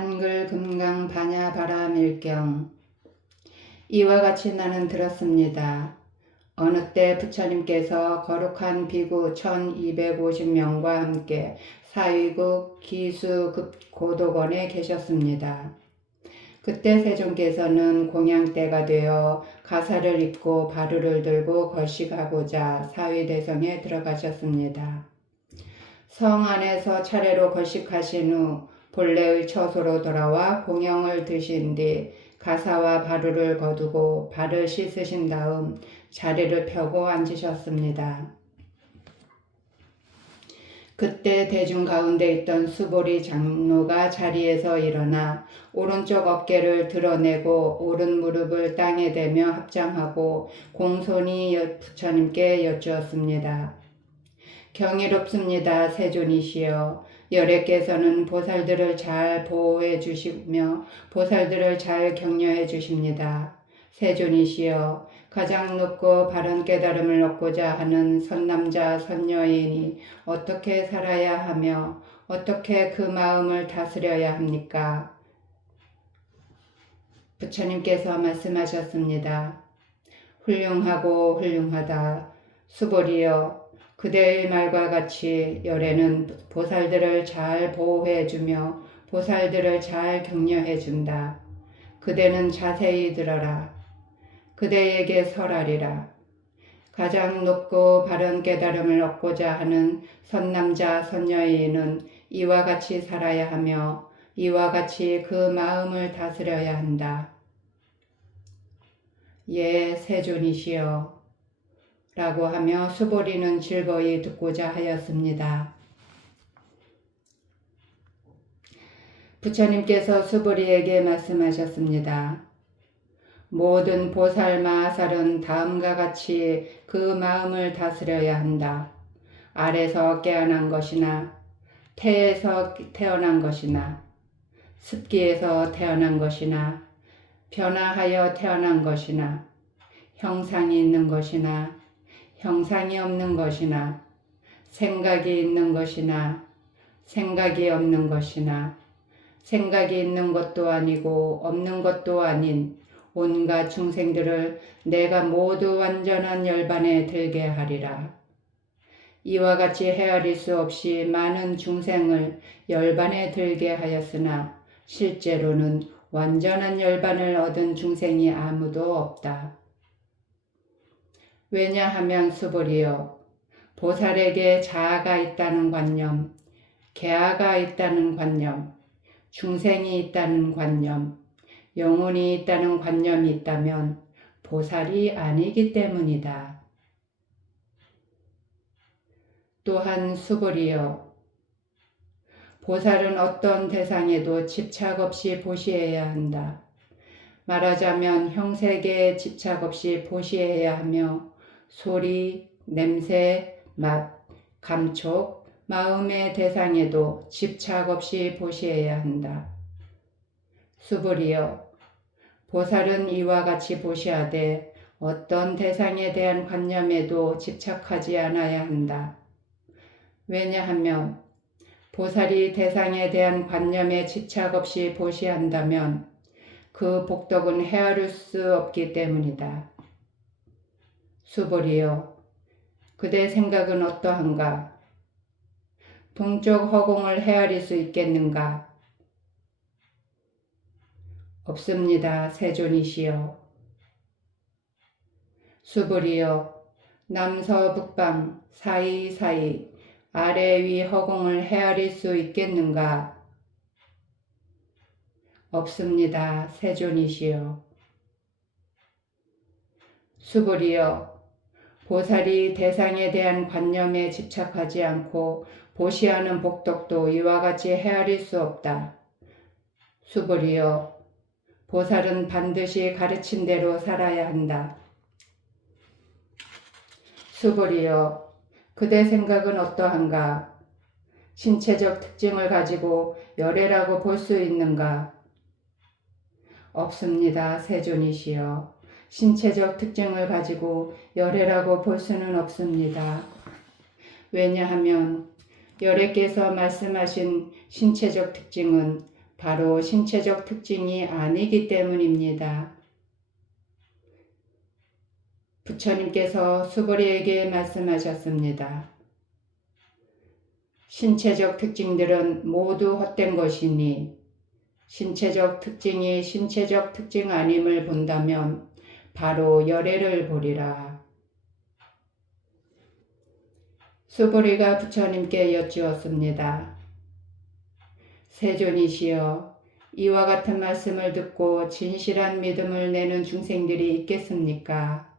한글 금강 반야 바라밀경. 이와 같이 나는 들었습니다. 어느 때 부처님께서 거룩한 비구 1250명과 함께 사위국 기수급고도원에 계셨습니다. 그때 세존께서는 공양때가 되어 가사를 입고 바루를 들고 걸식하고자 사위대성에 들어가셨습니다. 성 안에서 차례로 걸식하신 후 본래의 처소로 돌아와 공영을 드신 뒤 가사와 바루를 거두고 발을 씻으신 다음 자리를 펴고 앉으셨습니다. 그때 대중 가운데 있던 수보리 장로가 자리에서 일어나 오른쪽 어깨를 드러내고 오른 무릎을 땅에 대며 합장하고 공손히 부처님께 여쭈었습니다. 경이롭습니다. 세존이시여. 열애께서는 보살들을 잘 보호해 주시며 보살들을 잘 격려해 주십니다. 세존이시여. 가장 높고 바른 깨달음을 얻고자 하는 선남자 선녀인이 어떻게 살아야 하며 어떻게 그 마음을 다스려야 합니까? 부처님께서 말씀하셨습니다. 훌륭하고 훌륭하다. 수보리여. 그대의 말과 같이 열애는 보살들을 잘 보호해주며 보살들을 잘 격려해준다. 그대는 자세히 들어라. 그대에게 설하리라. 가장 높고 바른 깨달음을 얻고자 하는 선남자 선녀인은 이와 같이 살아야 하며 이와 같이 그 마음을 다스려야 한다. 예, 세존이시여. 라고 하며 수보리는 즐거이 듣고자 하였습니다. 부처님께서 수보리에게 말씀하셨습니다. 모든 보살 마하살은 다음과 같이 그 마음을 다스려야 한다. 알에서 깨어난 것이나 태에서 태어난 것이나 습기에서 태어난 것이나 변화하여 태어난 것이나 형상이 있는 것이나 형상이 없는 것이나 생각이 있는 것이나 생각이 없는 것이나 생각이 있는 것도 아니고 없는 것도 아닌 온갖 중생들을 내가 모두 완전한 열반에 들게 하리라. 이와 같이 헤아릴 수 없이 많은 중생을 열반에 들게 하였으나 실제로는 완전한 열반을 얻은 중생이 아무도 없다. 왜냐하면 수보리여, 보살에게 자아가 있다는 관념, 개아가 있다는 관념, 중생이 있다는 관념, 영혼이 있다는 관념이 있다면 보살이 아니기 때문이다. 또한 수보리여, 보살은 어떤 대상에도 집착 없이 보시해야 한다. 말하자면 형색에 집착 없이 보시해야 하며 소리, 냄새, 맛, 감촉, 마음의 대상에도 집착 없이 보시해야 한다. 수보리여, 보살은 이와 같이 보시하되 어떤 대상에 대한 관념에도 집착하지 않아야 한다. 왜냐하면 보살이 대상에 대한 관념에 집착 없이 보시한다면 그 복덕은 헤아릴 수 없기 때문이다. 수보리여, 그대 생각은 어떠한가? 동쪽 허공을 헤아릴 수 있겠는가? 없습니다. 세존이시여. 수보리여, 남서북방 사이사이 아래 위 허공을 헤아릴 수 있겠는가? 없습니다. 세존이시여. 수보리여, 보살이 대상에 대한 관념에 집착하지 않고 보시하는 복덕도 이와 같이 헤아릴 수 없다. 수보리여, 보살은 반드시 가르친 대로 살아야 한다. 수보리여, 그대 생각은 어떠한가? 신체적 특징을 가지고 열애라고 볼 수 있는가? 없습니다. 세존이시여. 신체적 특징을 가지고 열애라고 볼 수는 없습니다. 왜냐하면 열애께서 말씀하신 신체적 특징은 바로 신체적 특징이 아니기 때문입니다. 부처님께서 수보리에게 말씀하셨습니다. 신체적 특징들은 모두 헛된 것이니 신체적 특징이 신체적 특징 아님을 본다면 바로 열애를 보리라. 수보리가 부처님께 여쭈었습니다. 세존이시여, 이와 같은 말씀을 듣고 진실한 믿음을 내는 중생들이 있겠습니까?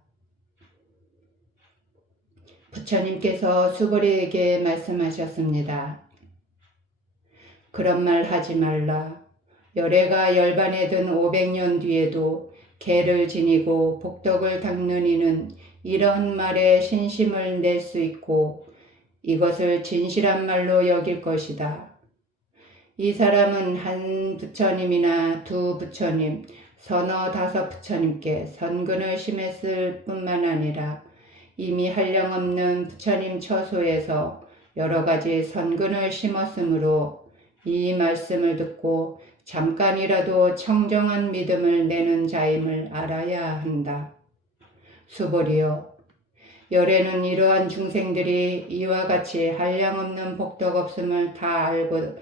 부처님께서 수보리에게 말씀하셨습니다. 그런 말 하지 말라. 열애가 열반에 든 500년 뒤에도 개를 지니고 복덕을 닦는 이는 이런 말에 신심을 낼 수 있고 이것을 진실한 말로 여길 것이다. 이 사람은 한 부처님이나 두 부처님, 서너 다섯 부처님께 선근을 심했을 뿐만 아니라 이미 한량없는 부처님 처소에서 여러 가지 선근을 심었으므로 이 말씀을 듣고 잠깐이라도 청정한 믿음을 내는 자임을 알아야 한다. 수보리여, 열애는 이러한 중생들이 이와 같이 한량없는 복덕 없음을 다 알고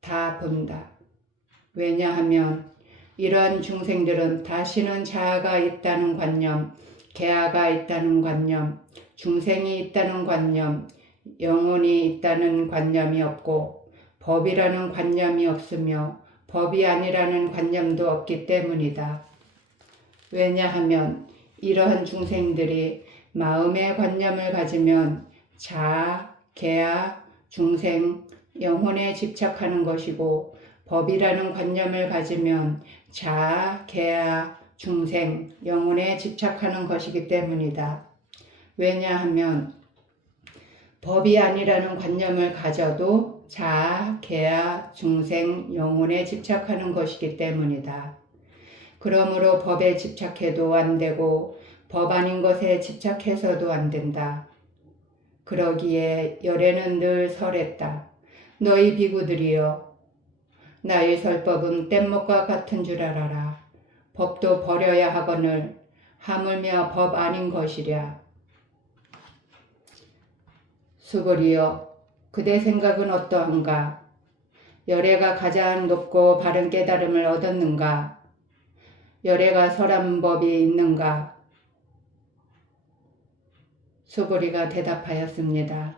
다 본다. 왜냐하면 이러한 중생들은 다시는 자아가 있다는 관념, 개아가 있다는 관념, 중생이 있다는 관념, 영혼이 있다는 관념이 없고 법이라는 관념이 없으며 법이 아니라는 관념도 없기 때문이다. 왜냐하면 이러한 중생들이 마음의 관념을 가지면 자아, 개아, 중생, 영혼에 집착하는 것이고 법이라는 관념을 가지면 자아, 개아, 중생, 영혼에 집착하는 것이기 때문이다. 왜냐하면 법이 아니라는 관념을 가져도 자아, 개아, 중생, 영혼에 집착하는 것이기 때문이다. 그러므로 법에 집착해도 안 되고 법 아닌 것에 집착해서도 안 된다. 그러기에 열애는 늘 설했다. 너희 비구들이여, 나의 설법은 뗏목과 같은 줄 알아라. 법도 버려야 하거늘 하물며 법 아닌 것이랴. 수보리여, 그대 생각은 어떠한가? 열애가 가장 높고 바른 깨달음을 얻었는가? 열애가 설한 법이 있는가? 수보리가 대답하였습니다.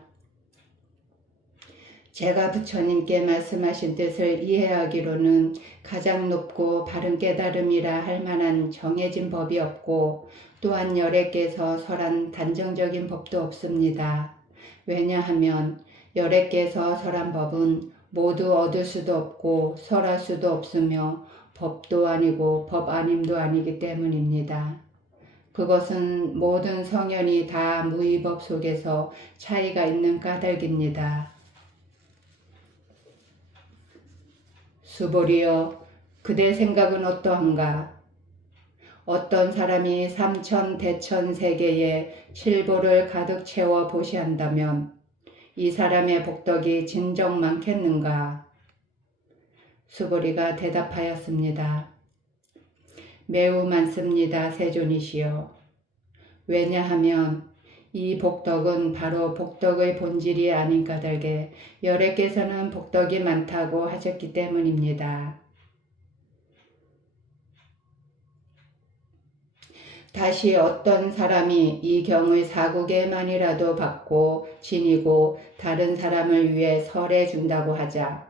제가 부처님께 말씀하신 뜻을 이해하기로는 가장 높고 바른 깨달음이라 할 만한 정해진 법이 없고 또한 열애께서 설한 단정적인 법도 없습니다. 왜냐하면 열애께서 설한 법은 모두 얻을 수도 없고 설할 수도 없으며 법도 아니고 법 아님도 아니기 때문입니다. 그것은 모든 성현이 다 무의법 속에서 차이가 있는 까닭입니다. 수보리여, 그대 생각은 어떠한가? 어떤 사람이 삼천대천세계에 칠보를 가득 채워 보시한다면 이 사람의 복덕이 진정 많겠는가? 수보리가 대답하였습니다. 매우 많습니다, 세존이시여. 왜냐하면 이 복덕은 바로 복덕의 본질이 아닌 까닭에 열애께서는 복덕이 많다고 하셨기 때문입니다. 다시 어떤 사람이 이 경의 사국에만이라도 받고 지니고 다른 사람을 위해 설해준다고 하자.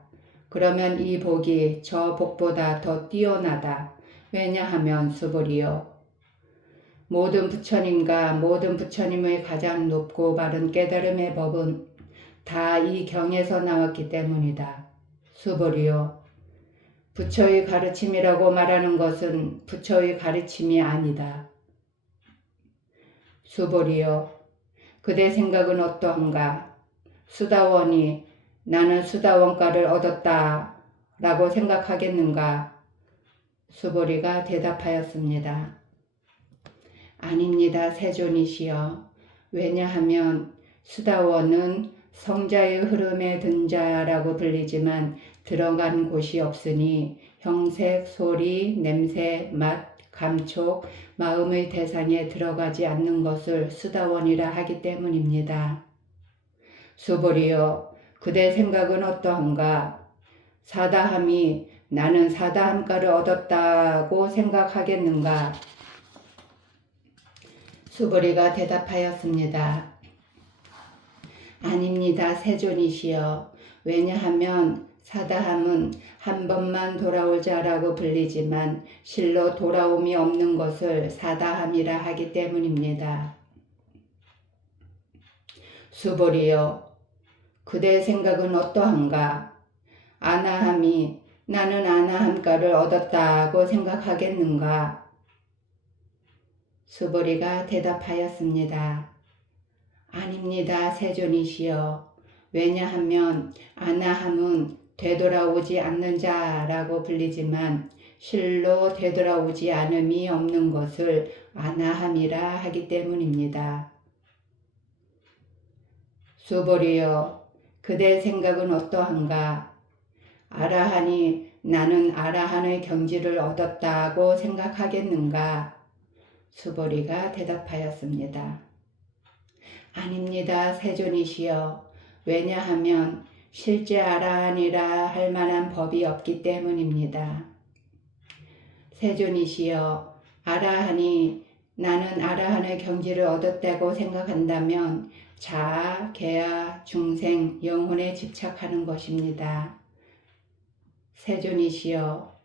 그러면 이 복이 저 복보다 더 뛰어나다. 왜냐하면 수보리여, 모든 부처님과 모든 부처님의 가장 높고 바른 깨달음의 법은 다 이 경에서 나왔기 때문이다. 수보리여, 부처의 가르침이라고 말하는 것은 부처의 가르침이 아니다. 수보리여, 그대 생각은 어떠한가? 수다원이 나는 수다원가를 얻었다 라고 생각하겠는가? 수보리가 대답하였습니다. 아닙니다, 세존이시여. 왜냐하면 수다원은 성자의 흐름에 든 자라고 불리지만 들어간 곳이 없으니 형색, 소리, 냄새, 맛, 감촉, 마음의 대상에 들어가지 않는 것을 수다원이라 하기 때문입니다. 수보리여, 그대 생각은 어떠한가? 사다함이 나는 사다함가를 얻었다고 생각하겠는가? 수보리가 대답하였습니다. 아닙니다, 세존이시여. 왜냐하면 사다함은 한 번만 돌아올 자라고 불리지만 실로 돌아옴이 없는 것을 사다함이라 하기 때문입니다. 수보리여, 그대의 생각은 어떠한가? 아나함이 나는 아나함가를 얻었다고 생각하겠는가? 수보리가 대답하였습니다. 아닙니다, 세존이시여. 왜냐하면 아나함은 되돌아오지 않는 자라고 불리지만 실로 되돌아오지 않음이 없는 것을 아나함이라 하기 때문입니다. 수보리여, 그대의 생각은 어떠한가? 아라하니 나는 아라한의 경지를 얻었다고 생각하겠는가? 수보리가 대답하였습니다. 아닙니다, 세존이시여. 왜냐하면 실제 아라한이라 할 만한 법이 없기 때문입니다. 세존이시여, 아라한이 나는 아라한의 경지를 얻었다고 생각한다면 자아, 계아, 중생, 영혼에 집착하는 것입니다. 세존이시여,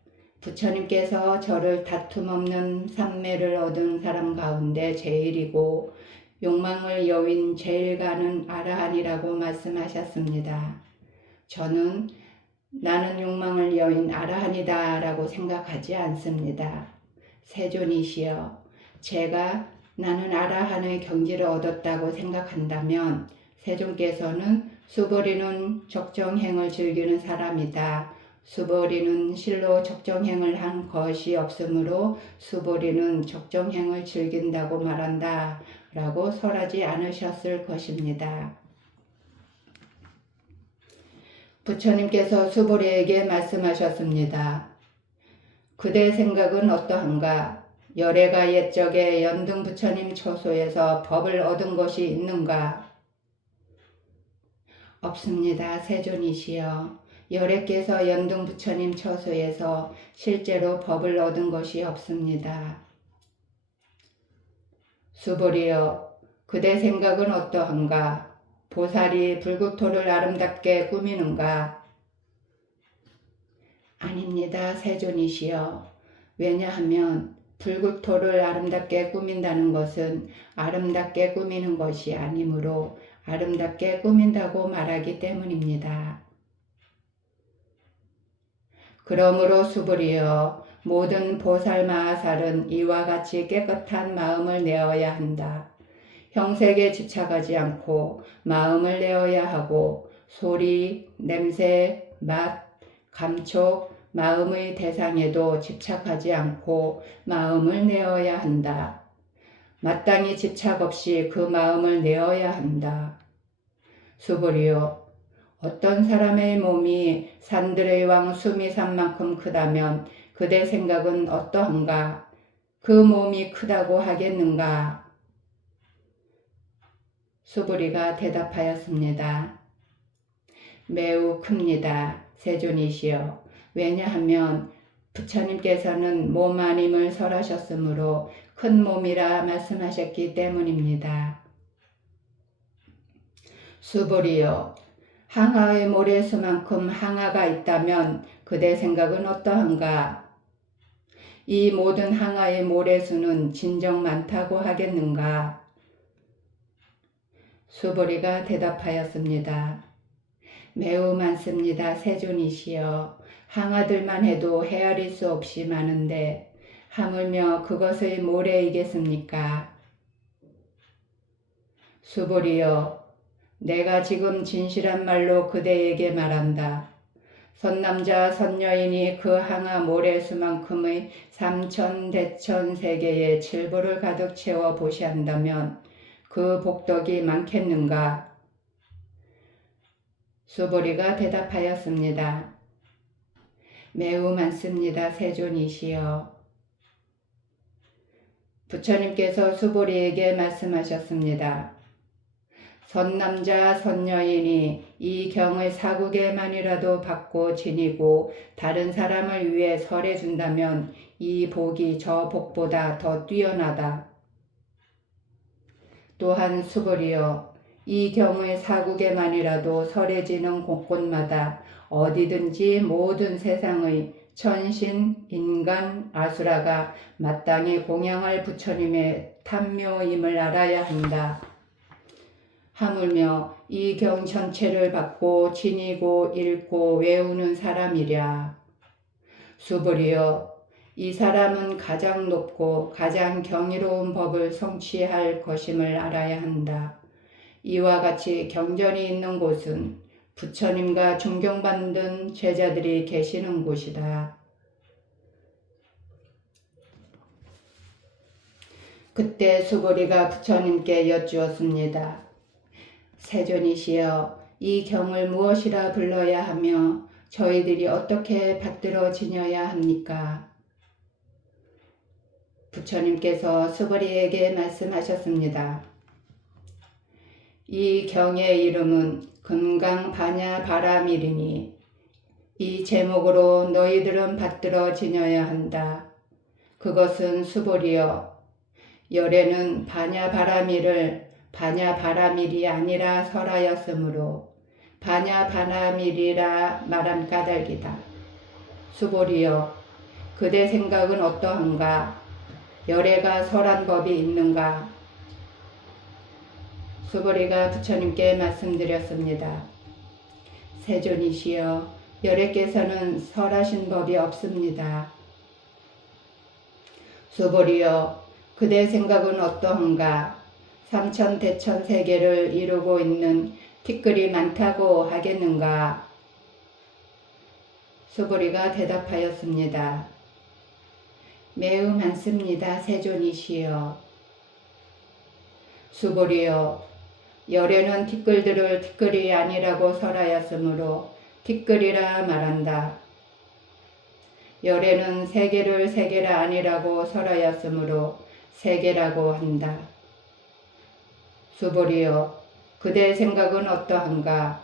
부처님께서 저를 다툼 없는 삼매를 얻은 사람 가운데 제일이고 욕망을 여윈 제일 가는 아라한이라고 말씀하셨습니다. 저는 나는 욕망을 여윈 아라한이다 라고 생각하지 않습니다. 세존이시여, 제가 나는 아라한의 경지를 얻었다고 생각한다면 세존께서는 수보리는 적정행을 즐기는 사람이다. 수보리는 실로 적정행을 한 것이 없으므로 수보리는 적정행을 즐긴다고 말한다 라고 설하지 않으셨을 것입니다. 부처님께서 수보리에게 말씀하셨습니다. 그대의 생각은 어떠한가? 열애가 옛적에 연등 부처님 처소에서 법을 얻은 것이 있는가? 없습니다, 세존이시여. 열애께서 연등 부처님 처소에서 실제로 법을 얻은 것이 없습니다. 수보리여, 그대 생각은 어떠한가? 보살이 불구토를 아름답게 꾸미는가? 아닙니다, 세존이시여. 왜냐하면 불구토를 아름답게 꾸민다는 것은 아름답게 꾸미는 것이 아니므로 아름답게 꾸민다고 말하기 때문입니다. 그러므로 수부리여, 모든 보살 마하살은 이와 같이 깨끗한 마음을 내어야 한다. 형색에 집착하지 않고 마음을 내어야 하고 소리, 냄새, 맛, 감촉, 마음의 대상에도 집착하지 않고 마음을 내어야 한다. 마땅히 집착 없이 그 마음을 내어야 한다. 수부리여, 어떤 사람의 몸이 산들의 왕 수미산만큼 크다면 그대 생각은 어떠한가? 그 몸이 크다고 하겠는가? 수부리가 대답하였습니다. 매우 큽니다, 세존이시여. 왜냐하면 부처님께서는 몸 아님을 설하셨으므로 큰 몸이라 말씀하셨기 때문입니다. 수부리여, 항아의 모래수만큼 항아가 있다면 그대 생각은 어떠한가? 이 모든 항아의 모래수는 진정 많다고 하겠는가? 수부리가 대답하였습니다. 매우 많습니다, 세존이시여. 항아들만 해도 헤아릴 수 없이 많은데 하물며 그것의 모래이겠습니까? 수부리여, 내가 지금 진실한 말로 그대에게 말한다. 선남자 선여인이 그 항아 모래수만큼의 삼천대천 세계의 칠보를 가득 채워 보시한다면 그 복덕이 많겠는가? 수부리가 대답하였습니다. 매우 많습니다. 세존이시여. 부처님께서 수보리에게 말씀하셨습니다. 선남자 선여인이 이 경을 사국에만이라도 받고 지니고 다른 사람을 위해 설해준다면 이 복이 저 복보다 더 뛰어나다. 또한 수보리여, 이 경을 사국에만이라도 설해지는 곳곳마다 어디든지 모든 세상의 천신, 인간, 아수라가 마땅히 공양할 부처님의 탐묘임을 알아야 한다. 하물며 이 경 전체를 받고 지니고 읽고 외우는 사람이랴. 수보리여, 이 사람은 가장 높고 가장 경이로운 법을 성취할 것임을 알아야 한다. 이와 같이 경전이 있는 곳은 부처님과 존경받는 제자들이 계시는 곳이다. 그때 수보리가 부처님께 여쭈었습니다. 세존이시여, 이 경을 무엇이라 불러야 하며 저희들이 어떻게 받들어 지녀야 합니까? 부처님께서 수보리에게 말씀하셨습니다. 이 경의 이름은 금강반야바라밀이니 이 제목으로 너희들은 받들어 지녀야 한다. 그것은 수보리여, 열에는 반야바라밀을 반야바라밀이 아니라 설하였으므로 반야바라밀이라 말한 까닭이다. 수보리여, 그대 생각은 어떠한가? 열애가 설한 법이 있는가? 수보리가 부처님께 말씀드렸습니다. 세존이시여, 열애께서는 설하신 법이 없습니다. 수보리여, 그대 생각은 어떠한가? 삼천대천 세계를 이루고 있는 티끌이 많다고 하겠는가? 수보리가 대답하였습니다. 매우 많습니다. 세존이시여. 수보리여, 열에는 티끌들을 티끌이 아니라고 설하였으므로 티끌이라 말한다. 열에는 세계를 세계라 아니라고 설하였으므로 세계라고 한다. 수보리여, 그대 생각은 어떠한가?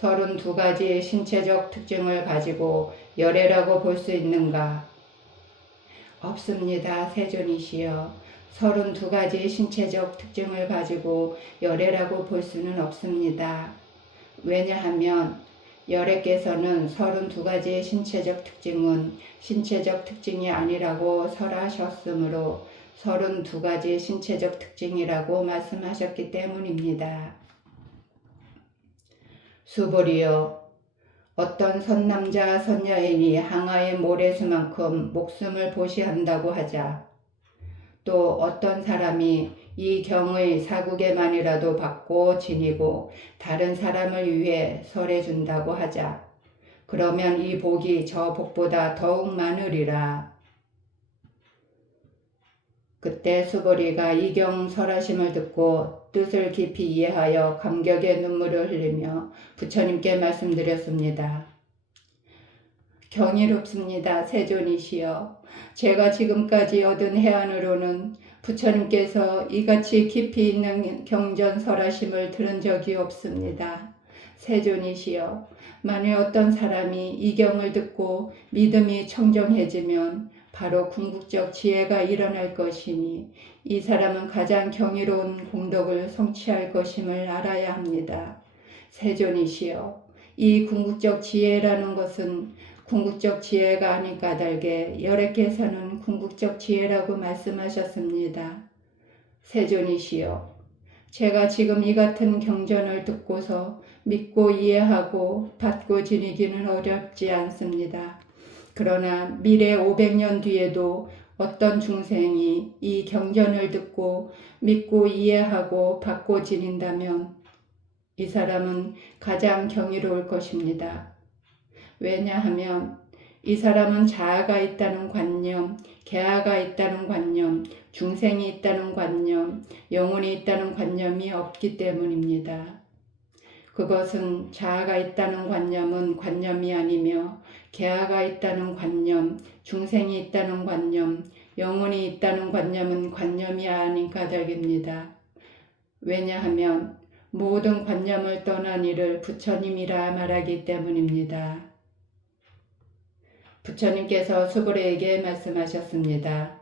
32가지 신체적 특징을 가지고 열애라고 볼 수 있는가? 없습니다. 세존이시여. 32가지 신체적 특징을 가지고 열애라고 볼 수는 없습니다. 왜냐하면 열애께서는 32가지 신체적 특징은 신체적 특징이 아니라고 설하셨으므로 32가지 신체적 특징이라고 말씀하셨기 때문입니다. 수보리여, 어떤 선남자 선여인이 항아의 모래수만큼 목숨을 보시한다고 하자, 또 어떤 사람이 이 경의 사국에만이라도 받고 지니고 다른 사람을 위해 설해준다고 하자, 그러면 이 복이 저 복보다 더욱 많으리라. 그때 수보리가 이 경 설하심을 듣고 뜻을 깊이 이해하여 감격의 눈물을 흘리며 부처님께 말씀드렸습니다. 경이롭습니다. 세존이시여. 제가 지금까지 얻은 해안으로는 부처님께서 이같이 깊이 있는 경전 설하심을 들은 적이 없습니다. 세존이시여. 만일 어떤 사람이 이 경을 듣고 믿음이 청정해지면 바로 궁극적 지혜가 일어날 것이니 이 사람은 가장 경이로운 공덕을 성취할 것임을 알아야 합니다. 세존이시여, 이 궁극적 지혜라는 것은 궁극적 지혜가 아닌 까닭에 열애께서는 궁극적 지혜라고 말씀하셨습니다. 세존이시여, 제가 지금 이 같은 경전을 듣고서 믿고 이해하고 받고 지니기는 어렵지 않습니다. 그러나 미래 500년 뒤에도 어떤 중생이 이 경전을 듣고 믿고 이해하고 받고 지닌다면 이 사람은 가장 경이로울 것입니다. 왜냐하면 이 사람은 자아가 있다는 관념, 개아가 있다는 관념, 중생이 있다는 관념, 영혼이 있다는 관념이 없기 때문입니다. 그것은 자아가 있다는 관념은 관념이 아니며 개화가 있다는 관념, 중생이 있다는 관념, 영혼이 있다는 관념은 관념이 아닌 까닭입니다. 왜냐하면 모든 관념을 떠난 이를 부처님이라 말하기 때문입니다. 부처님께서 수보리에게 말씀하셨습니다.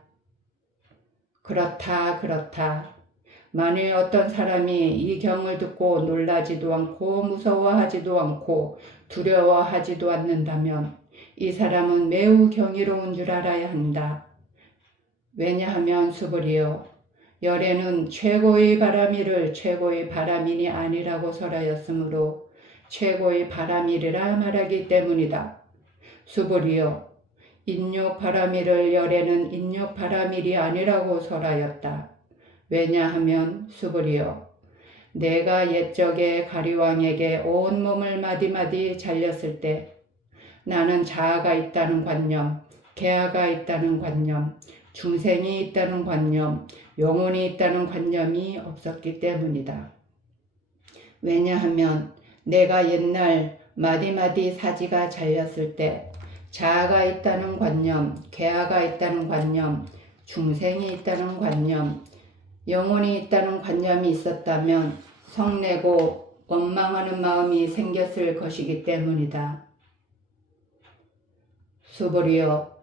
그렇다. 만일 어떤 사람이 이 경을 듣고 놀라지도 않고 무서워하지도 않고 두려워하지도 않는다면 이 사람은 매우 경이로운 줄 알아야 한다. 왜냐하면 수보리여, 열애는 최고의 바람이를 최고의 바람인이 아니라고 설하였으므로 최고의 바람이라 말하기 때문이다. 수보리여, 인욕 바람이를 열애는 인욕 바람일이 아니라고 설하였다. 왜냐하면 수보리여, 내가 옛적에 가리왕에게 온몸을 마디마디 잘렸을 때 나는 자아가 있다는 관념, 개아가 있다는 관념, 중생이 있다는 관념, 영혼이 있다는 관념이 없었기 때문이다. 왜냐하면 내가 옛날 마디마디 사지가 잘렸을 때 자아가 있다는 관념, 개아가 있다는 관념, 중생이 있다는 관념, 영혼이 있다는 관념이 있었다면 성내고 원망하는 마음이 생겼을 것이기 때문이다. 수보리여,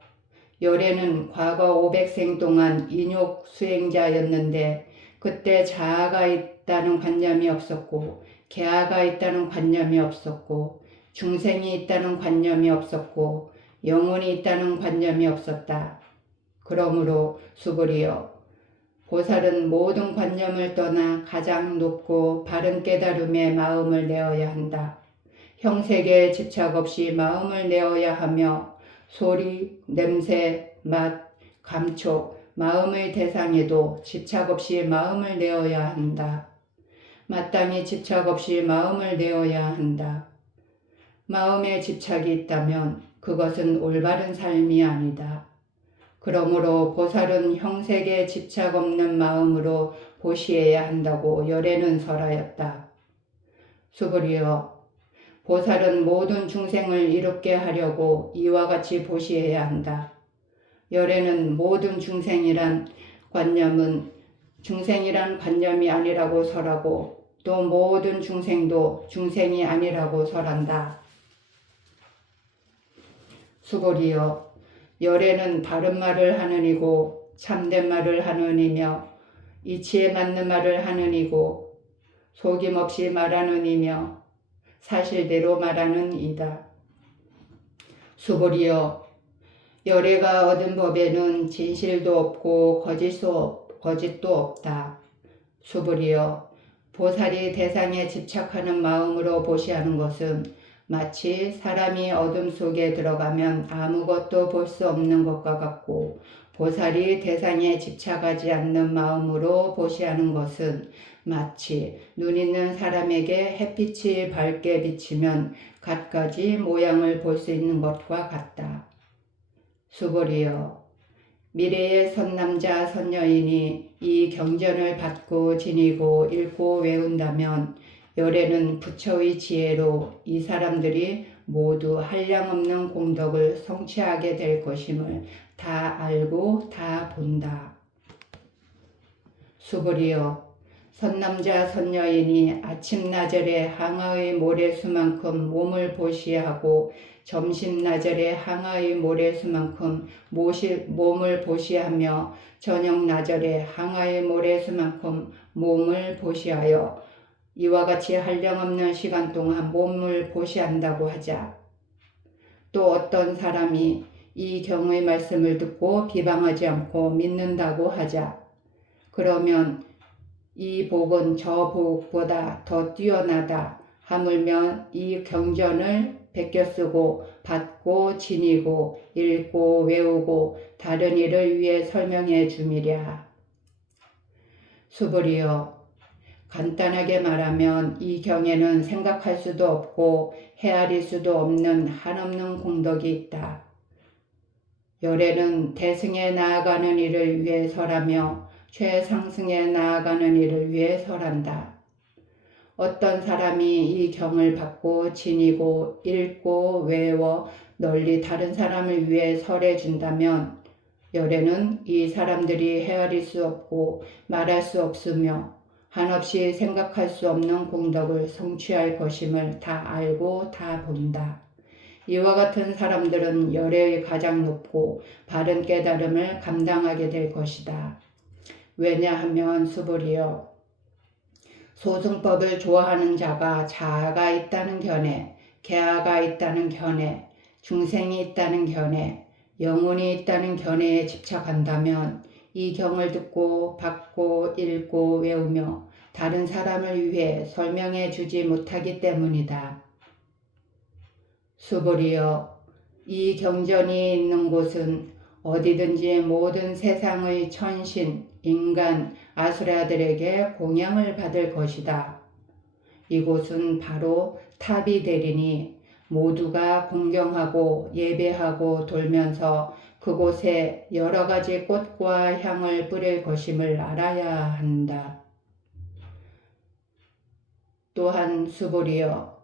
열애는 과거 500생 동안 인욕 수행자였는데 그때 자아가 있다는 관념이 없었고 개아가 있다는 관념이 없었고 중생이 있다는 관념이 없었고 영혼이 있다는 관념이 없었다. 그러므로 수보리여, 보살은 모든 관념을 떠나 가장 높고 바른 깨달음에 마음을 내어야 한다. 형색에 집착 없이 마음을 내어야 하며 소리, 냄새, 맛, 감촉, 마음의 대상에도 집착 없이 마음을 내어야 한다. 마땅히 집착 없이 마음을 내어야 한다. 마음에 집착이 있다면 그것은 올바른 삶이 아니다. 그러므로 보살은 형색에 집착 없는 마음으로 보시해야 한다고 열애는 설하였다. 수보리여, 보살은 모든 중생을 이롭게 하려고 이와 같이 보시해야 한다. 열애는 모든 중생이란 관념이 아니라고 설하고 또 모든 중생도 중생이 아니라고 설한다. 수보리여, 열애는 바른 말을 하는 이고 참된 말을 하는 이며 이치에 맞는 말을 하는 이고 속임없이 말하는 이며 사실대로 말하는 이다. 수보리여, 열애가 얻은 법에는 진실도 없고 거짓도 없다. 수보리여, 보살이 대상에 집착하는 마음으로 보시하는 것은 마치 사람이 어둠 속에 들어가면 아무것도 볼 수 없는 것과 같고 보살이 대상에 집착하지 않는 마음으로 보시하는 것은 마치 눈 있는 사람에게 햇빛이 밝게 비치면 갖가지 모양을 볼 수 있는 것과 같다. 수보리여, 미래의 선남자 선여인이 이 경전을 받고 지니고 읽고 외운다면 열애는 부처의 지혜로 이 사람들이 모두 한량없는 공덕을 성취하게 될 것임을 다 알고 다 본다. 수보리여, 선남자 선여인이 아침나절에 항아의 모래수만큼 몸을 보시하고 점심나절에 항아의 모래수만큼 몸을 보시하며 저녁나절에 항아의 모래수만큼 몸을 보시하여 이와 같이 한량없는 시간 동안 몸을 보시한다고 하자. 또 어떤 사람이 이 경의 말씀을 듣고 비방하지 않고 믿는다고 하자. 그러면 이 복은 저 복보다 더 뛰어나다 하물며 이 경전을 베껴 쓰고 받고 지니고 읽고 외우고 다른 이를 위해 설명해 줌이랴. 수보리여, 간단하게 말하면 이 경에는 생각할 수도 없고 헤아릴 수도 없는 한없는 공덕이 있다. 열애는 대승에 나아가는 일을 위해 설하며 최상승에 나아가는 일을 위해 설한다. 어떤 사람이 이 경을 받고 지니고 읽고 외워 널리 다른 사람을 위해 설해준다면 열애는 이 사람들이 헤아릴 수 없고 말할 수 없으며 한없이 생각할 수 없는 공덕을 성취할 것임을 다 알고 다 본다. 이와 같은 사람들은 열애의 가장 높고 바른 깨달음을 감당하게 될 것이다. 왜냐하면 수불이여, 소승법을 좋아하는 자가 자아가 있다는 견해, 개아가 있다는 견해, 중생이 있다는 견해, 영혼이 있다는 견해에 집착한다면 이 경을 듣고 받고 읽고 외우며 다른 사람을 위해 설명해 주지 못하기 때문이다. 수불이여, 이 경전이 있는 곳은 어디든지 모든 세상의 천신, 인간, 아수라들에게 공양을 받을 것이다. 이곳은 바로 탑이 되리니 모두가 공경하고 예배하고 돌면서 그곳에 여러 가지 꽃과 향을 뿌릴 것임을 알아야 한다. 또한 수불이여,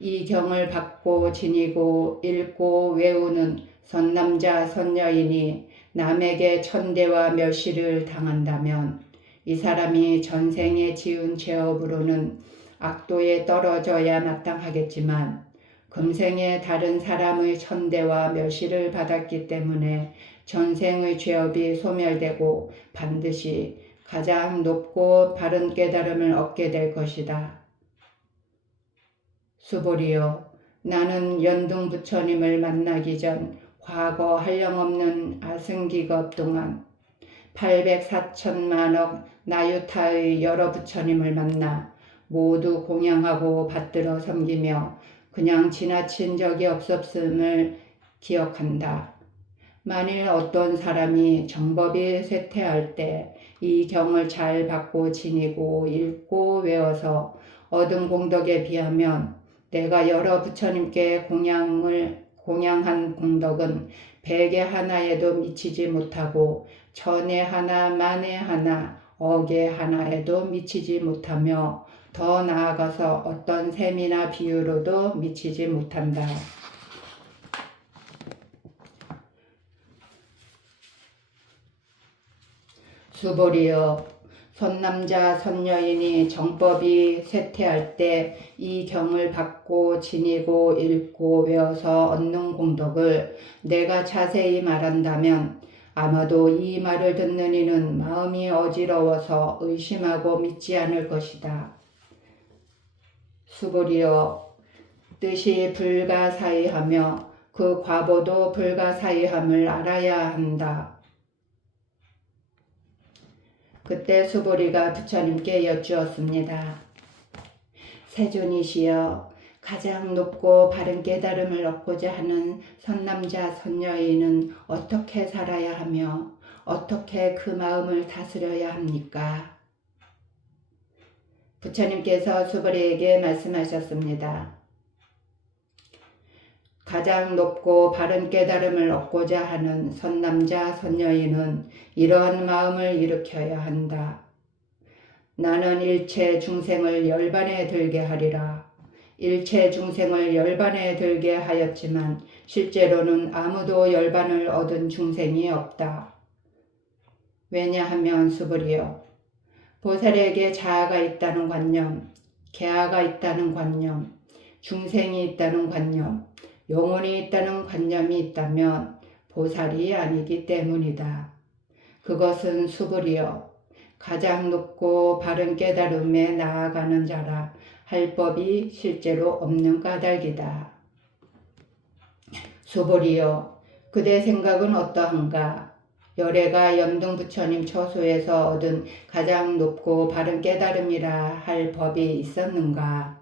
이 경을 받고 지니고 읽고 외우는 선남자 선녀인이 남에게 천대와 멸시를 당한다면 이 사람이 전생에 지은 죄업으로는 악도에 떨어져야 마땅하겠지만 금생에 다른 사람의 천대와 멸시를 받았기 때문에 전생의 죄업이 소멸되고 반드시 가장 높고 바른 깨달음을 얻게 될 것이다. 수불이여, 나는 연등 부처님을 만나기 전 과거 한량없는 아승기겁 동안 804천만억 나유타의 여러 부처님을 만나 모두 공양하고 받들어 섬기며 그냥 지나친 적이 없었음을 기억한다. 만일 어떤 사람이 정법이 쇠퇴할 때 이 경을 잘 받고 지니고 읽고 외워서 얻은 공덕에 비하면 내가 여러 부처님께 공양한 공덕은 백에 하나에도 미치지 못하고 천에 하나, 만에 하나, 억에 하나에도 미치지 못하며 더 나아가서 어떤 셈이나 비유로도 미치지 못한다. 수불이여, 선남자 선녀인이 정법이 쇠퇴할 때 이 경을 받고 지니고 읽고 외워서 얻는 공덕을 내가 자세히 말한다면 아마도 이 말을 듣는 이는 마음이 어지러워서 의심하고 믿지 않을 것이다. 수불이여, 뜻이 불가사의하며 그 과보도 불가사의함을 알아야 한다. 그때 수불이가 부처님께 여쭈었습니다. 세존이시여, 가장 높고 바른 깨달음을 얻고자 하는 선남자 선녀인은 어떻게 살아야 하며 어떻게 그 마음을 다스려야 합니까? 부처님께서 수불이에게 말씀하셨습니다. 가장 높고 바른 깨달음을 얻고자 하는 선남자 선녀인은 이러한 마음을 일으켜야 한다. 나는 일체 중생을 열반에 들게 하리라. 일체 중생을 열반에 들게 하였지만 실제로는 아무도 열반을 얻은 중생이 없다. 왜냐하면 수불이여, 보살에게 자아가 있다는 관념, 개아가 있다는 관념, 중생이 있다는 관념, 영혼이 있다는 관념이 있다면 보살이 아니기 때문이다. 그것은 수불이여, 가장 높고 바른 깨달음에 나아가는 자라 할 법이 실제로 없는 까닭이다. 수불이여, 그대 생각은 어떠한가? 열애가 연등 부처님 처소에서 얻은 가장 높고 바른 깨달음이라 할 법이 있었는가?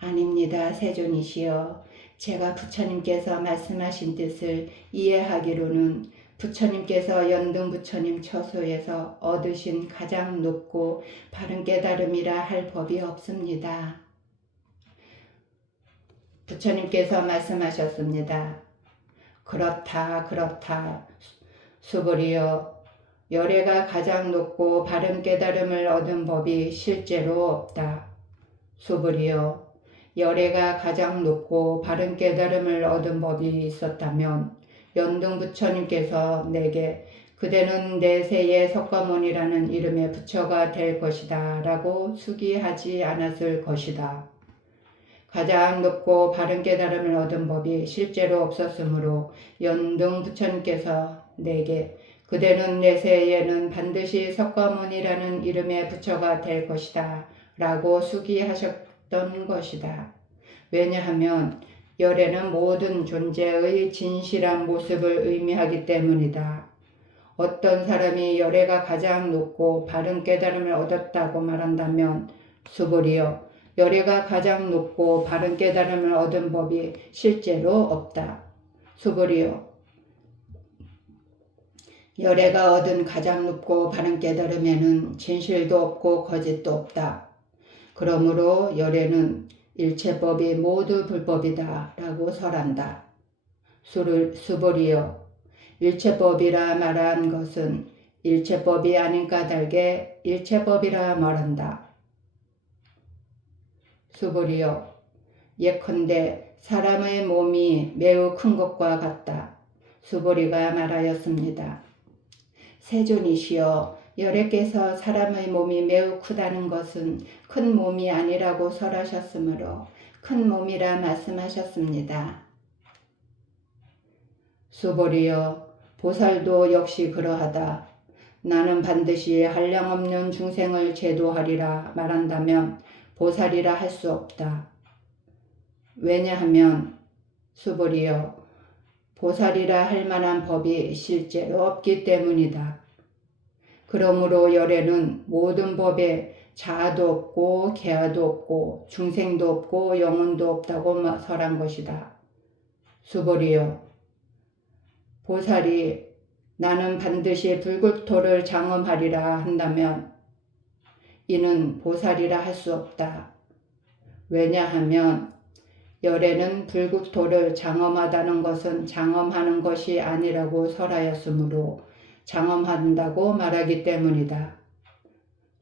아닙니다, 세존이시여. 제가 부처님께서 말씀하신 뜻을 이해하기로는 부처님께서 연등 부처님 처소에서 얻으신 가장 높고 바른 깨달음이라 할 법이 없습니다. 부처님께서 말씀하셨습니다. 그렇다. 수불이여, 열애가 가장 높고 바른 깨달음을 얻은 법이 실제로 없다. 수불이여, 열애가 가장 높고 바른 깨달음을 얻은 법이 있었다면 연등 부처님께서 내게 그대는 내세의 석가모니라는 이름의 부처가 될 것이다 라고 수기하지 않았을 것이다. 가장 높고 바른 깨달음을 얻은 법이 실제로 없었으므로 연등 부처님께서 내게 그대는 내세에는 반드시 석가모니라는 이름의 부처가 될 것이다 라고 수기하셨던 것이다. 왜냐하면 열애는 모든 존재의 진실한 모습을 의미하기 때문이다. 어떤 사람이 열애가 가장 높고 바른 깨달음을 얻었다고 말한다면 수보리여 열애가 가장 높고 바른 깨달음을 얻은 법이 실제로 없다. 수보리여 열애가 얻은 가장 높고 바른 깨달음에는 진실도 없고 거짓도 없다. 그러므로 열애는 일체법이 모두 불법이다 라고 설한다. 수보리여 일체법이라 말한 것은 일체법이 아닌 까닭에 일체법이라 말한다. 수보리여 예컨대 사람의 몸이 매우 큰 것과 같다. 수보리가 말하였습니다. 세존이시여 열애께서 사람의 몸이 매우 크다는 것은 큰 몸이 아니라고 설하셨으므로 큰 몸이라 말씀하셨습니다. 수보리여 보살도 역시 그러하다. 나는 반드시 한량없는 중생을 제도하리라 말한다면 보살이라 할 수 없다. 왜냐하면 수보리여 보살이라 할 만한 법이 실제로 없기 때문이다. 그러므로 열애는 모든 법에 자아도 없고 개아도 없고 중생도 없고 영혼도 없다고 설한 것이다. 수보리여 보살이 나는 반드시 불국토를 장엄하리라 한다면 이는 보살이라 할 수 없다. 왜냐하면 열애는 불국토를 장엄하다는 것은 장엄하는 것이 아니라고 설하였으므로 장엄한다고 말하기 때문이다.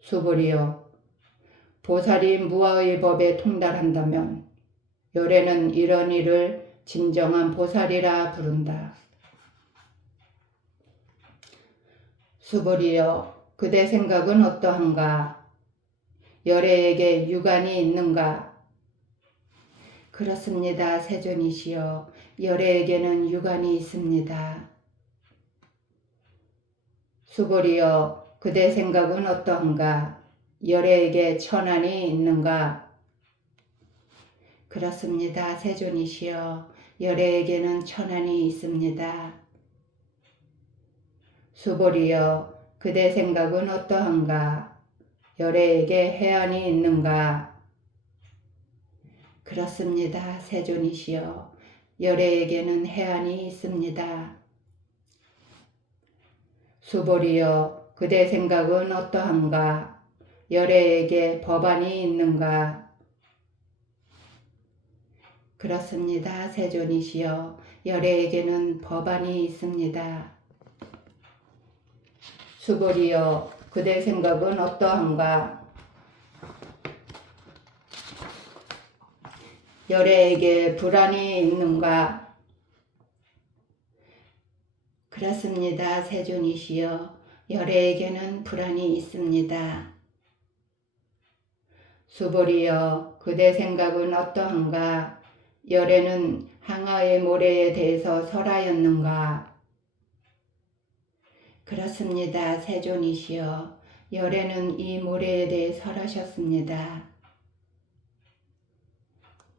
수보리여 보살이 무아의 법에 통달한다면 열애는 이런 이를 진정한 보살이라 부른다. 수보리여 그대 생각은 어떠한가? 열애에게 유관이 있는가? 그렇습니다. 세존이시여 열애에게는 유관이 있습니다. 수보리여 그대 생각은 어떠한가? 열애에게 천안이 있는가? 그렇습니다. 세존이시여 열애에게는 천안이 있습니다. 수보리여 그대 생각은 어떠한가? 열애에게 해안이 있는가? 그렇습니다. 세존이시여 열애에게는 해안이 있습니다. 수보리여 그대 생각은 어떠한가? 열애에게 법안이 있는가? 그렇습니다. 세존이시여 열애에게는 법안이 있습니다. 수보리여 그대 생각은 어떠한가? 열애에게 불안이 있는가? 그렇습니다. 세존이시여 열애에게는 불안이 있습니다. 수보리여 그대 생각은 어떠한가? 열애는 항아의 모래에 대해서 설하였는가? 그렇습니다. 세존이시여 열애는 이 모래에 대해 설하셨습니다.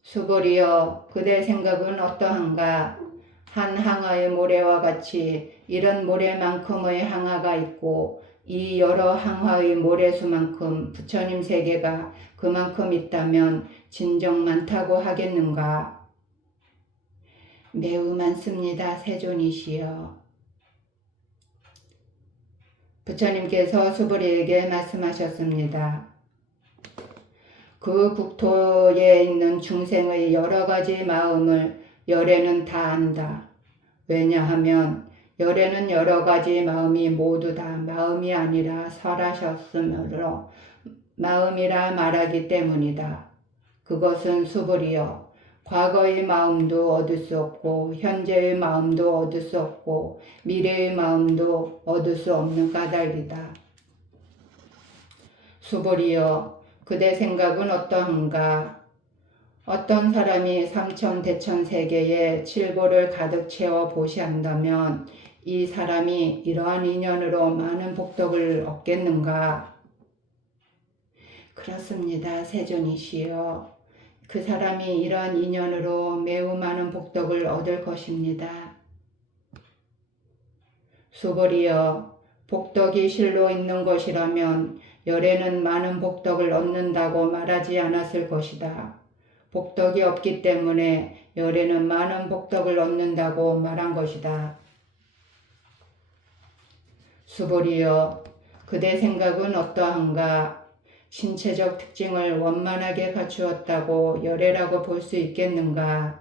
수보리여 그대 생각은 어떠한가? 한 항아의 모래와 같이 이런 모래만큼의 항아가 있고 이 여러 항아의 모래수만큼 부처님 세계가 그만큼 있다면 진정 많다고 하겠는가? 매우 많습니다. 세존이시여 부처님께서 수보리에게 말씀하셨습니다. 그 국토에 있는 중생의 여러 가지 마음을 열애는 다 안다. 왜냐하면 열애는 여러 가지 마음이 모두 다 마음이 아니라 설하셨으므로 마음이라 말하기 때문이다. 그 그것은 수불이여 과거의 마음도 얻을 수 없고 현재의 마음도 얻을 수 없고 미래의 마음도 얻을 수 없는 까닭이다. 수불이여 그대 생각은 어떠한가? 어떤 사람이 삼천대천 세계에 칠보를 가득 채워 보시한다면 이 사람이 이러한 인연으로 많은 복덕을 얻겠는가? 그렇습니다. 세존이시여. 그 사람이 이러한 인연으로 매우 많은 복덕을 얻을 것입니다. 수불이여 복덕이 실로 있는 것이라면 열에는 많은 복덕을 얻는다고 말하지 않았을 것이다. 복덕이 없기 때문에 열에는 많은 복덕을 얻는다고 말한 것이다. 수불이여 그대 생각은 어떠한가? 신체적 특징을 원만하게 갖추었다고 열애라고 볼 수 있겠는가?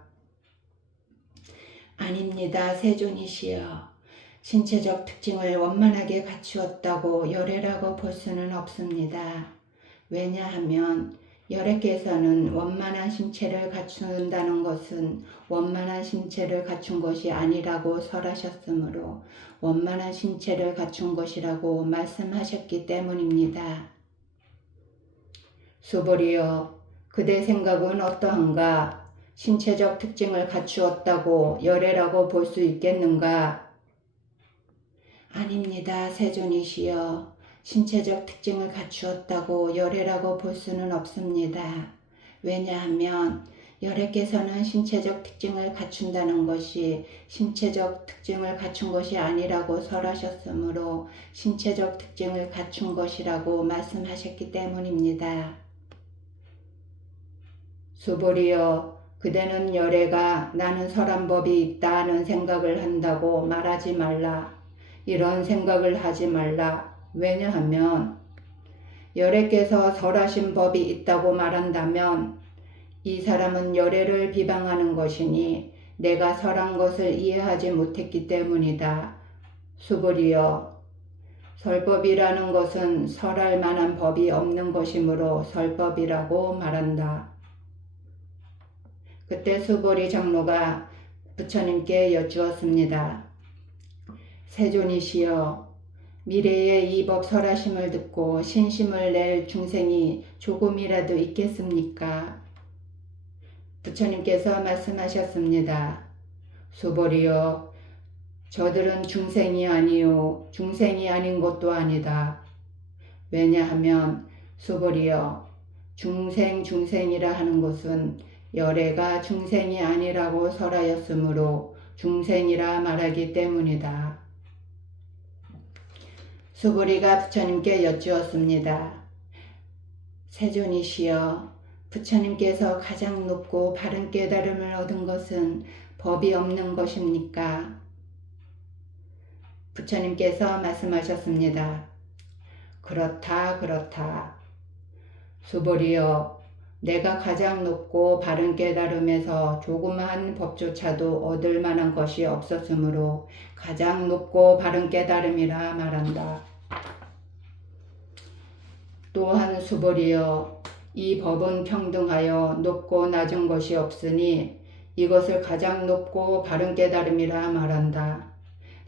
아닙니다. 세존이시여. 신체적 특징을 원만하게 갖추었다고 열애라고 볼 수는 없습니다. 왜냐하면 열애께서는 원만한 신체를 갖춘다는 것은 원만한 신체를 갖춘 것이 아니라고 설하셨으므로 원만한 신체를 갖춘 것이라고 말씀하셨기 때문입니다. 수불이여 그대 생각은 어떠한가? 신체적 특징을 갖추었다고 열애라고 볼 수 있겠는가? 아닙니다. 세존이시여. 신체적 특징을 갖추었다고 열애라고 볼 수는 없습니다. 왜냐하면 열애께서는 신체적 특징을 갖춘다는 것이 신체적 특징을 갖춘 것이 아니라고 설하셨으므로 신체적 특징을 갖춘 것이라고 말씀하셨기 때문입니다. 수불이여 그대는 열애가 나는 설한 법이 있다는 생각을 한다고 말하지 말라. 이런 생각을 하지 말라. 왜냐하면 열애께서 설하신 법이 있다고 말한다면 이 사람은 열애를 비방하는 것이니 내가 설한 것을 이해하지 못했기 때문이다. 수불이여 설법이라는 것은 설할 만한 법이 없는 것이므로 설법이라고 말한다. 그때 수보리 장로가 부처님께 여쭈었습니다. 세존이시여 미래에 이 법 설하심을 듣고 신심을 낼 중생이 조금이라도 있겠습니까? 부처님께서 말씀하셨습니다. 수보리여 저들은 중생이 아니요 중생이 아닌 것도 아니다. 왜냐하면 수보리여 중생이라 하는 것은 열애가 중생이 아니라고 설하였으므로 중생이라 말하기 때문이다. 수보리가 부처님께 여쭈었습니다. 세존이시여 부처님께서 가장 높고 바른 깨달음을 얻은 것은 법이 없는 것입니까? 부처님께서 말씀하셨습니다. 그렇다. 수보리여 내가 가장 높고 바른 깨달음에서 조그마한 법조차도 얻을 만한 것이 없었으므로 가장 높고 바른 깨달음이라 말한다. 또한 수보리여 이 법은 평등하여 높고 낮은 것이 없으니 이것을 가장 높고 바른 깨달음이라 말한다.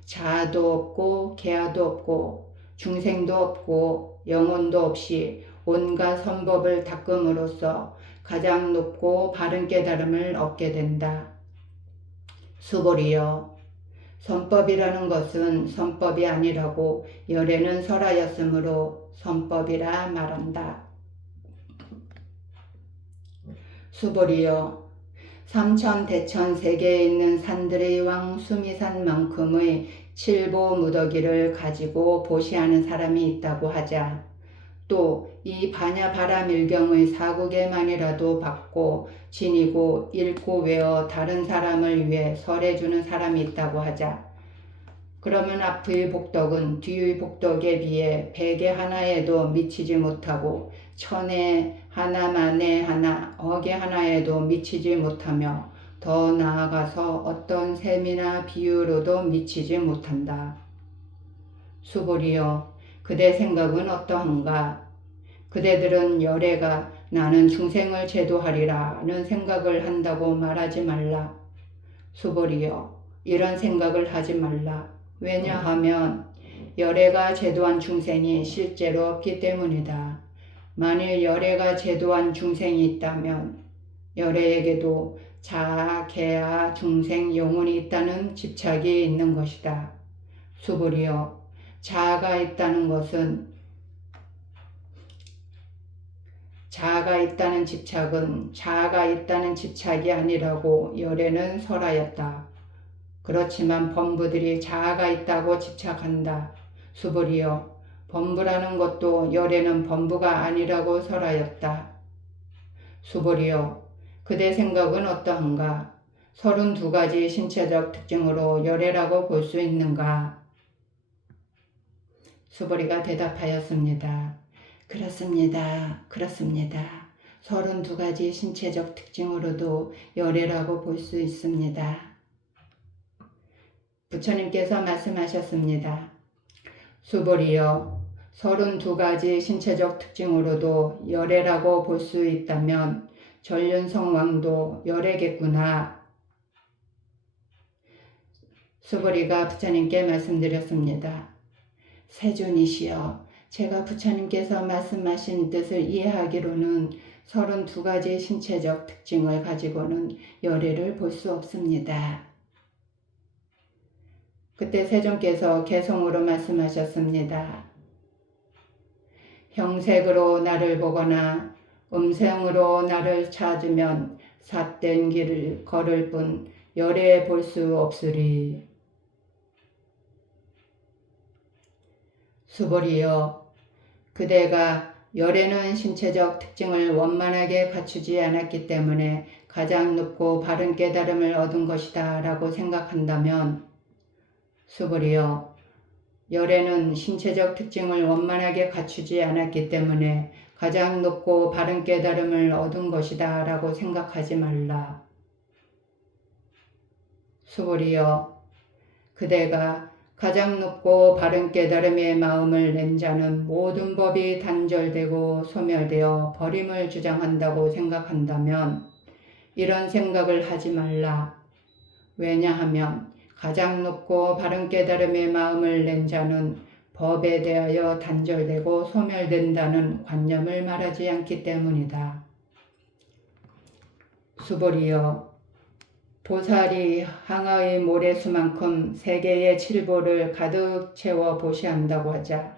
자아도 없고 계아도 없고 중생도 없고 영혼도 없이 온갖 선법을 닦음으로써 가장 높고 바른 깨달음을 얻게 된다. 수보리여 선법이라는 것은 선법이 아니라고 열애는 설하였으므로 선법이라 말한다. 수보리여 삼천대천 세계에 있는 산들의 왕 수미산만큼의 칠보 무더기를 가지고 보시하는 사람이 있다고 하자. 또 이 반야바라밀경의 사국에만이라도 받고 지니고 읽고 외워 다른 사람을 위해 설해주는 사람이 있다고 하자. 그러면 앞의 복덕은 뒤의 복덕에 비해 백에 하나에도 미치지 못하고 천에 하나 만에 하나 억에 하나에도 미치지 못하며 더 나아가서 어떤 셈이나 비유로도 미치지 못한다. 수보리여 그대 생각은 어떠한가? 그대들은 열애가 나는 중생을 제도하리라는 생각을 한다고 말하지 말라. 수보리여, 이런 생각을 하지 말라. 왜냐하면 열애가 제도한 중생이 실제로 없기 때문이다. 만일 열애가 제도한 중생이 있다면 열애에게도 자아, 계아, 중생, 영혼이 있다는 집착이 있는 것이다. 수보리여, 자아가 있다는 집착은 자아가 있다는 집착이 아니라고 열애는 설하였다. 그렇지만 범부들이 자아가 있다고 집착한다. 수보리여, 범부라는 것도 열애는 범부가 아니라고 설하였다. 수보리여, 그대 생각은 어떠한가? 32가지 신체적 특징으로 열애라고 볼 수 있는가? 수보리가 대답하였습니다. 그렇습니다. 32가지 신체적 특징으로도 열애라고 볼 수 있습니다. 부처님께서 말씀하셨습니다. 수보리여, 32가지 신체적 특징으로도 열애라고 볼 수 있다면 전륜성왕도 열애겠구나. 수보리가 부처님께 말씀드렸습니다. 세존이시여, 제가 부처님께서 말씀하신 뜻을 이해하기로는 32가지 신체적 특징을 가지고는 열애를 볼 수 없습니다. 그때 세존께서 개송으로 말씀하셨습니다. 형색으로 나를 보거나 음성으로 나를 찾으면 삿된 길을 걸을 뿐 열애 볼 수 없으리. 수보리여, 그대가 열애는 신체적 특징을 원만하게 갖추지 않았기 때문에 가장 높고 바른 깨달음을 얻은 것이다 라고 생각한다면, 수보리여, 열애는 신체적 특징을 원만하게 갖추지 않았기 때문에 가장 높고 바른 깨달음을 얻은 것이다 라고 생각하지 말라. 수보리여, 그대가 가장 높고 바른 깨달음의 마음을 낸 자는 모든 법이 단절되고 소멸되어 버림을 주장한다고 생각한다면 이런 생각을 하지 말라. 왜냐하면 가장 높고 바른 깨달음의 마음을 낸 자는 법에 대하여 단절되고 소멸된다는 관념을 말하지 않기 때문이다. 수보리여, 보살이 항아의 모래수만큼 세계의 칠보를 가득 채워 보시한다고 하자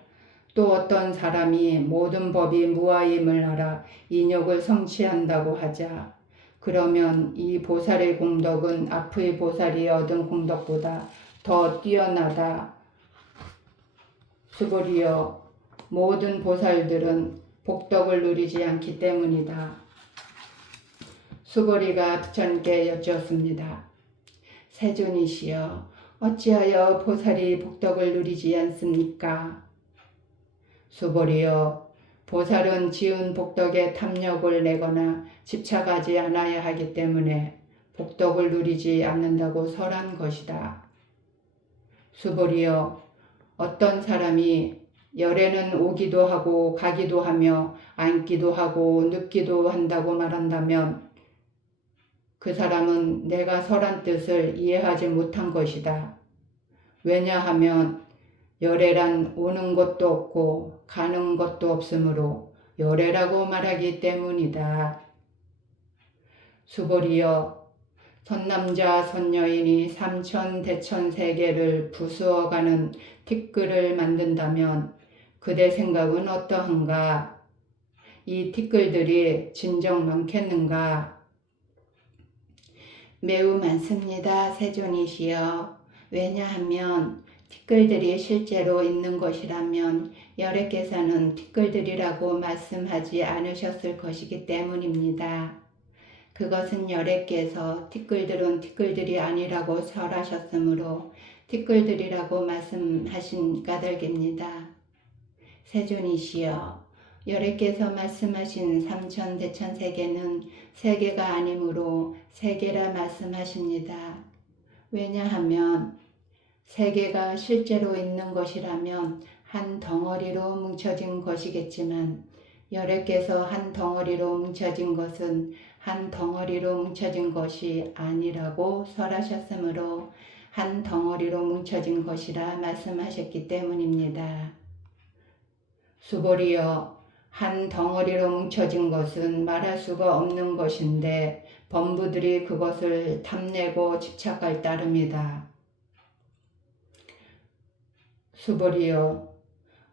또 어떤 사람이 모든 법이 무아임을 알아 인욕을 성취한다고 하자 그러면 이 보살의 공덕은 앞의 보살이 얻은 공덕보다 더 뛰어나다. 수보리여, 모든 보살들은 복덕을 누리지 않기 때문이다. 수보리가 부처님께 여쭈었습니다. 세존이시여, 어찌하여 보살이 복덕을 누리지 않습니까? 수보리여, 보살은 지은 복덕에 탐욕을 내거나 집착하지 않아야 하기 때문에 복덕을 누리지 않는다고 설한 것이다. 수보리여, 어떤 사람이 열애는 오기도 하고 가기도 하며 앉기도 하고 눕기도 한다고 말한다면 그 사람은 내가 설한 뜻을 이해하지 못한 것이다. 왜냐하면 열애란 오는 것도 없고 가는 것도 없으므로 열애라고 말하기 때문이다. 수보리여, 선남자 선여인이 삼천대천세계를 부수어가는 티끌을 만든다면 그대 생각은 어떠한가? 이 티끌들이 진정 많겠는가? 매우 많습니다. 세존이시여. 왜냐하면 티끌들이 실제로 있는 것이라면 열애께서는 티끌들이라고 말씀하지 않으셨을 것이기 때문입니다. 그것은 열애께서 티끌들은 티끌들이 아니라고 설하셨으므로 티끌들이라고 말씀하신 까닭입니다. 세존이시여, 열애께서 말씀하신 삼천대천세계는 세계가 아니므로 세계라 말씀하십니다. 왜냐하면 세계가 실제로 있는 것이라면 한 덩어리로 뭉쳐진 것이겠지만 여러 개서 한 덩어리로 뭉쳐진 것은 한 덩어리로 뭉쳐진 것이 아니라고 설하셨으므로 한 덩어리로 뭉쳐진 것이라 말씀하셨기 때문입니다. 수보리여, 한 덩어리로 뭉쳐진 것은 말할 수가 없는 것인데 범부들이 그것을 탐내고 집착할 따름이다. 수보리여,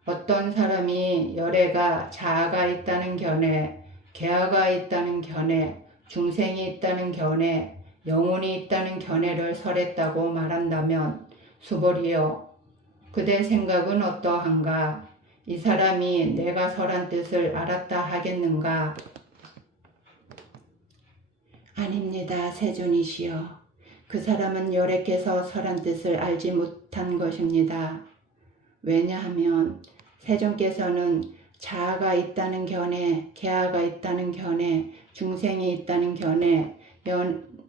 어떤 사람이 열애가 자아가 있다는 견해, 계아가 있다는 견해, 중생이 있다는 견해, 영혼이 있다는 견해를 설했다고 말한다면 수보리여, 그대 생각은 어떠한가? 이 사람이 내가 설한 뜻을 알았다 하겠는가? 아닙니다, 세존이시여. 그 사람은 열애께서 설한 뜻을 알지 못한 것입니다. 왜냐하면 세존께서는 자아가 있다는 견해, 계아가 있다는 견해, 중생이 있다는 견해,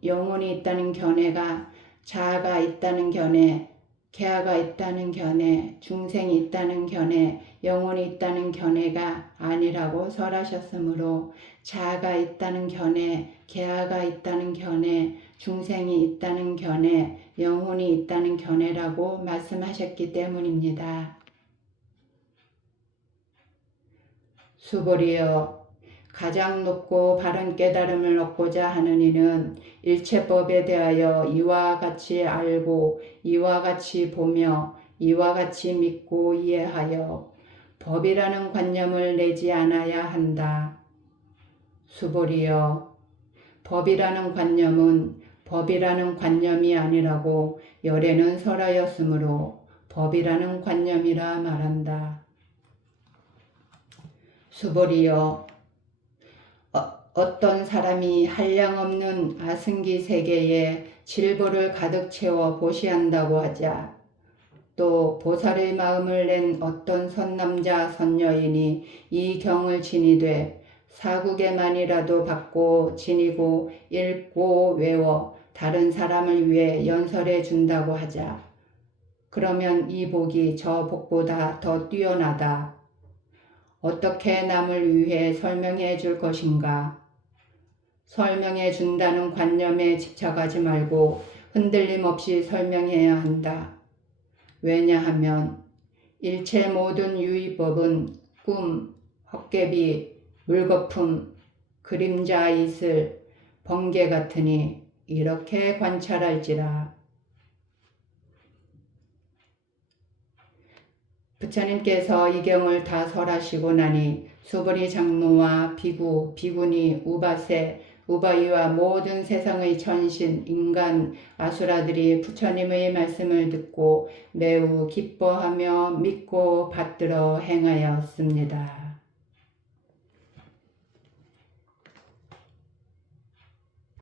영혼이 있다는 견해가 자아가 있다는 견해, 계아가 있다는 견해, 중생이 있다는 견해, 영혼이 있다는 견해가 아니라고 설하셨으므로 자아가 있다는 견해, 계아가 있다는 견해, 중생이 있다는 견해, 영혼이 있다는 견해라고 말씀하셨기 때문입니다. 수보리여, 가장 높고 바른 깨달음을 얻고자 하는 이는 일체법에 대하여 이와 같이 알고 이와 같이 보며 이와 같이 믿고 이해하여 법이라는 관념을 내지 않아야 한다. 수보리여, 법이라는 관념은 법이라는 관념이 아니라고 열애는 설하였으므로 법이라는 관념이라 말한다. 수보리여, 어떤 사람이 한량없는 아승기 세계에 질보를 가득 채워 보시한다고 하자 또 보살의 마음을 낸 어떤 선남자 선여인이 이 경을 지니되 사국에만이라도 받고 지니고 읽고 외워 다른 사람을 위해 연설해 준다고 하자 그러면 이 복이 저 복보다 더 뛰어나다. 어떻게 남을 위해 설명해 줄 것인가? 설명해 준다는 관념에 집착하지 말고 흔들림 없이 설명해야 한다. 왜냐하면 일체 모든 유의법은 꿈, 헛개비, 물거품, 그림자 이슬, 번개 같으니 이렇게 관찰할지라. 부처님께서 이 경을 다 설하시고 나니 수보리 장로와 비구, 비구니, 우바세, 우바이와 모든 세상의 천신, 인간, 아수라들이 부처님의 말씀을 듣고 매우 기뻐하며 믿고 받들어 행하였습니다.